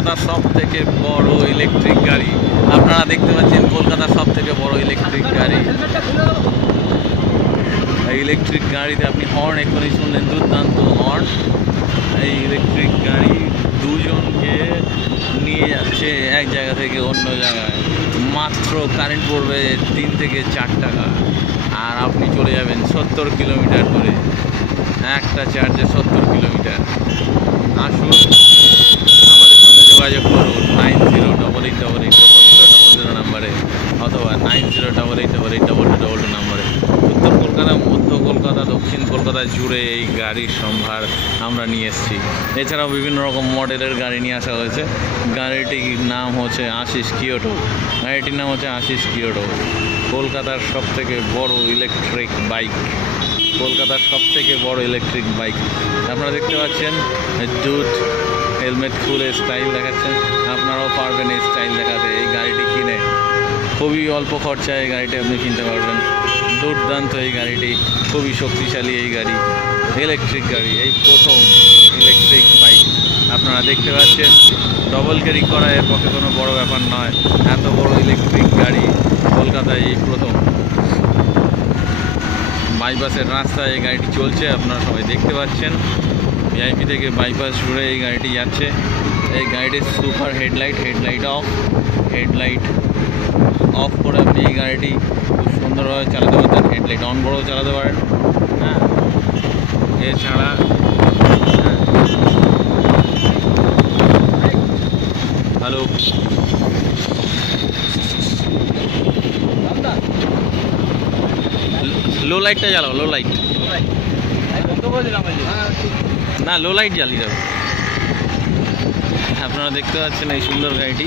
কলকাতার সব থেকে বড় ইলেকট্রিক গাড়ি। আপনারা দেখতে পাচ্ছেন কলকাতার সব থেকে বড় ইলেকট্রিক গাড়ি। এই ইলেকট্রিক গাড়িতে আপনি হর্ন এক্ষুনি শুনলেন, দুর্দান্ত হর্ন। এই ইলেকট্রিক গাড়ি দুজনকে নিয়ে যাচ্ছে এক জায়গা থেকে অন্য জায়গায়। মাত্র কারেন্ট পড়বে 3 থেকে 4 টাকা, আর আপনি চলে যাবেন 70 কিলোমিটার করে। একটা চার্জে 70 কিলোমিটার। আসুন আমাদের সঙ্গে যোগাযোগ করুন 9088880000 নাম্বারে, অথবা 9088882222 নাম্বারে। উত্তর কলকাতা, মধ্য কলকাতা, দক্ষিণ কলকাতা জুড়ে এই গাড়ির সম্ভার আমরা নিয়ে এসেছি। এছাড়াও বিভিন্ন রকম মডেলের গাড়ি নিয়ে আসা হয়েছে। গাড়িটির নাম হচ্ছে আশিস কিয়োটো। গাড়িটির নাম হচ্ছে আশিস কিয়োটো। কলকাতার সব থেকে বড় ইলেকট্রিক বাইক। কলকাতার সব থেকে বড় ইলেকট্রিক বাইক। আপনারা দেখতে পাচ্ছেন দুধ হেলমেট খুলে স্টাইল দেখাচ্ছেন। আপনারাও পারবেন এই স্টাইল দেখাতে। এই গাড়িটি কিনে খুবই অল্প খরচায় এই গাড়িটি আপনি কিনতে পারবেন। দুর্দান্ত এই গাড়িটি, খুবই শক্তিশালী এই গাড়ি, ইলেকট্রিক গাড়ি, এই প্রথম ইলেকট্রিক বাইক। আপনারা দেখতে পাচ্ছেন ডবল ক্যারি করা এর পক্ষে কোনো বড় ব্যাপার নয়। এত বড় ইলেকট্রিক গাড়ি কলকাতায় এই প্রথম। বাইপাসের রাস্তায় এই গাড়িটি চলছে, আপনারা সবাই দেখতে পাচ্ছেন। ভিআইপি থেকে বাইপাস জুড়ে এই গাড়িটি যাচ্ছে। এই গাড়িটির সুপার হেডলাইট অফ করে আপনি এই গাড়িটি খুব সুন্দরভাবে চালাতে পারতেন। হেডলাইট অন করেও চালাতে পারেন। হ্যাঁ, এছাড়া হ্যালো, লো লাইটটা জ্বালাও, লো লাইট না, লো লাইট জ্বালিয়ে যাবে। আপনারা দেখতে পাচ্ছেন এই সুন্দর গাড়িটি।